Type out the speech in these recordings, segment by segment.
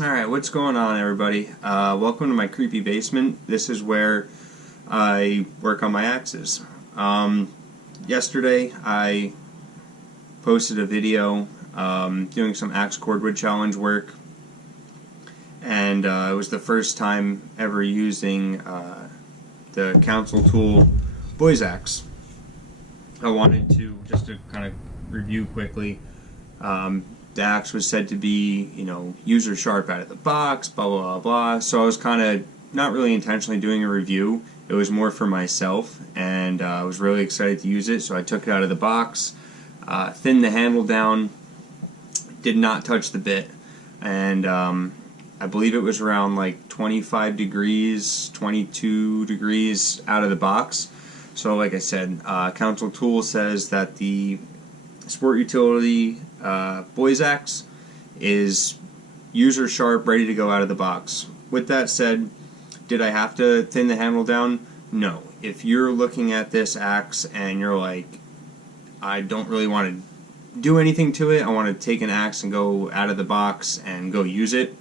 Alright, what's going on, everybody? Welcome to my creepy basement. This is where I work on my axes. Yesterday I posted a video doing some axe cordwood challenge work, and it was the first time ever using the Council Tool Boys Axe. I wanted to, just to kind of review quickly, the axe was said to be, user sharp out of the box, blah, blah, blah, blah. So I was kind of not really intentionally doing a review. It was more for myself, and I was really excited to use it, so I took it out of the box, thinned the handle down, did not touch the bit, and I believe it was around like 25 degrees, 22 degrees out of the box. So like I said, Council Tool says that the Sport Utility Boys Axe is user sharp, ready to go out of the box. With that said, did I have to thin the handle down? No. If you're looking at this axe and you're like, I don't really want to do anything to it, I want to take an axe and go out of the box and go use it,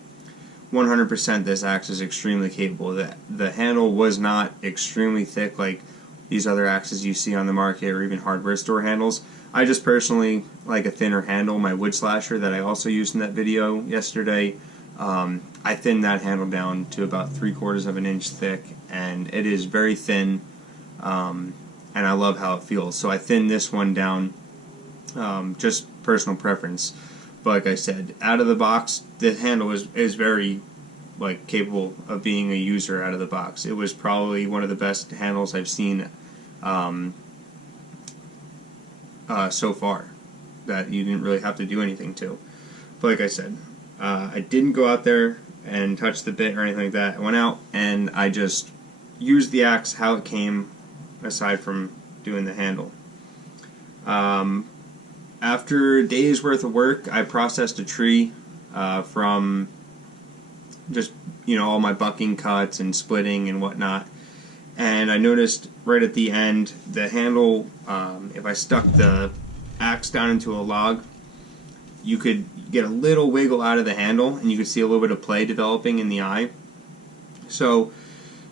100% this axe is extremely capable. The handle was not extremely thick like these other axes you see on the market or even hardware store handles. I just personally like a thinner handle. My wood slasher that I also used in that video yesterday, I thinned that handle down to about 3/4 of an inch thick, and it is very thin, and I love how it feels. So I thinned this one down, just personal preference. But like I said, out of the box, the handle is very capable of being a user out of the box. It was probably one of the best handles I've seen so far that you didn't really have to do anything to. But like I said, I didn't go out there and touch the bit or anything like that. I went out and I just used the axe how it came, aside from doing the handle. After a day's worth of work, I processed a tree from just all my bucking cuts and splitting and whatnot. And I noticed right at the end, the handle, if I stuck the axe down into a log, you could get a little wiggle out of the handle, and you could see a little bit of play developing in the eye. So,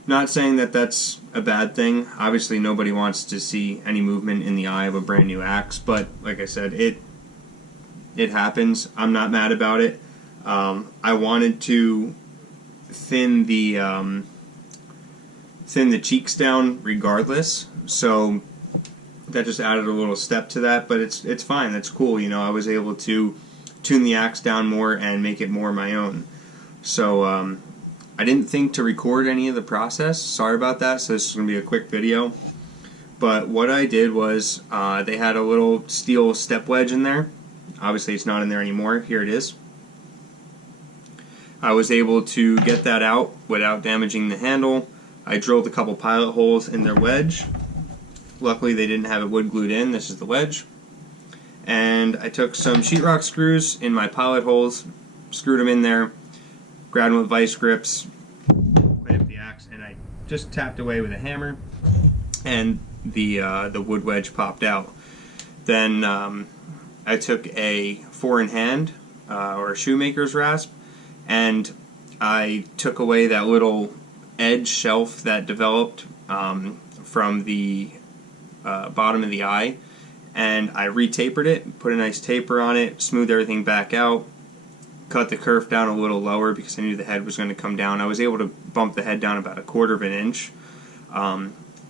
not saying that that's a bad thing. Obviously, nobody wants to see any movement in the eye of a brand new axe, but like I said, it happens. I'm not mad about it. I wanted to thin the cheeks down regardless, so that just added a little step to that, but it's fine. That's cool. I was able to tune the axe down more and make it more my own. So I didn't think to record any of the process. Sorry about that. So this is going to be a quick video. But what I did was they had a little steel step wedge in there. Obviously it's not in there anymore. Here it is. I was able to get that out without damaging the handle. I drilled a couple pilot holes in their wedge. Luckily they didn't have it wood glued in. This is the wedge. And I took some sheetrock screws in my pilot holes, screwed them in there, grabbed them with vice grips, clamped the axe, and I just tapped away with a hammer, and the wood wedge popped out. Then I took a 4-in-hand or a shoemaker's rasp, and I took away that little edge shelf that developed from the bottom of the eye, and I re-tapered it, put a nice taper on it, smoothed everything back out, cut the kerf down a little lower because I knew the head was going to come down. I was able to bump the head down about 1/4 of an inch.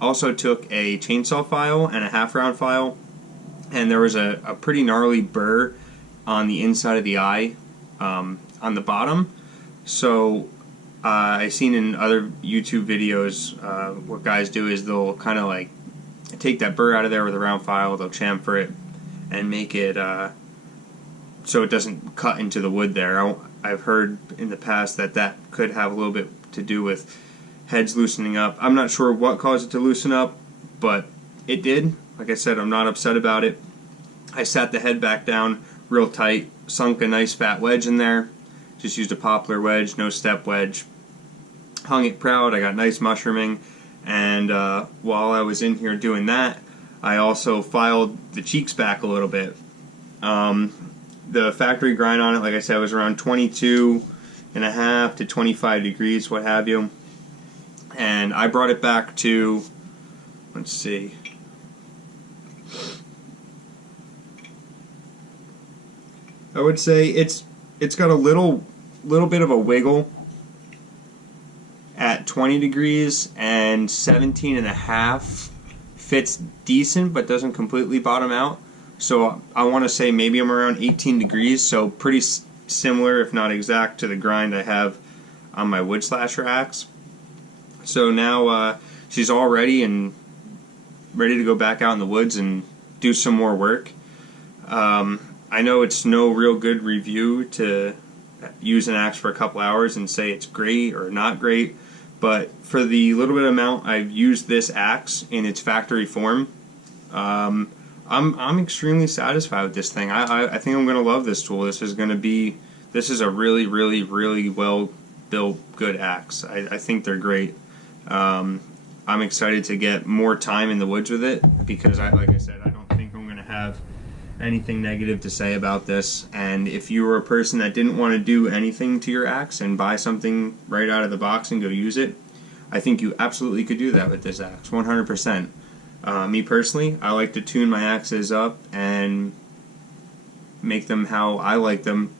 Also took a chainsaw file and a half-round file, and there was a pretty gnarly burr on the inside of the eye on the bottom. So I've seen in other YouTube videos what guys do is they'll kind of take that burr out of there with a round file, they'll chamfer it and make it so it doesn't cut into the wood there. I've heard in the past that could have a little bit to do with heads loosening up. I'm not sure what caused it to loosen up, but it did. Like I said, I'm not upset about it. I sat the head back down real tight, sunk a nice fat wedge in there, just used a poplar wedge, no step wedge, hung it proud. I got nice mushrooming, and while I was in here doing that, I also filed the cheeks back a little bit. The factory grind on it, like I said, was around 22 to 25 degrees, what have you. And I brought it back to, let's see, I would say it's got a little bit of a wiggle at 20 degrees, and 17.5 fits decent but doesn't completely bottom out. So I want to say maybe I'm around 18 degrees, so pretty similar, if not exact, to the grind I have on my wood slasher axe. So now she's all ready to go back out in the woods and do some more work. I know it's no real good review to use an axe for a couple hours and say it's great or not great, but for the little bit of amount I've used this axe in its factory form, I'm extremely satisfied with this thing. I think I'm going to love this tool. This is a really, really, really well built, good axe. I think they're great. I'm excited to get more time in the woods with it because, like I said, I don't think I'm going to have anything negative to say about this. And if you were a person that didn't want to do anything to your axe and buy something right out of the box and go use it, I think you absolutely could do that with this axe, 100%. Me personally, I like to tune my axes up and make them how I like them.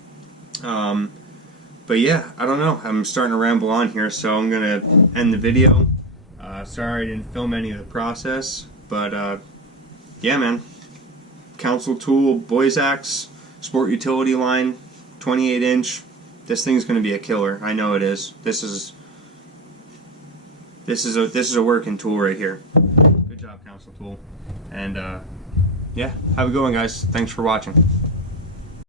But yeah, I don't know. I'm starting to ramble on here, so I'm going to end the video. Sorry I didn't film any of the process, but yeah, man. Council tool, boys axe, sport utility line, 28-inch. This thing's going to be a killer. I know it is. This is a working tool right here. Good job, Council tool. And yeah, have a good one, guys. Thanks for watching.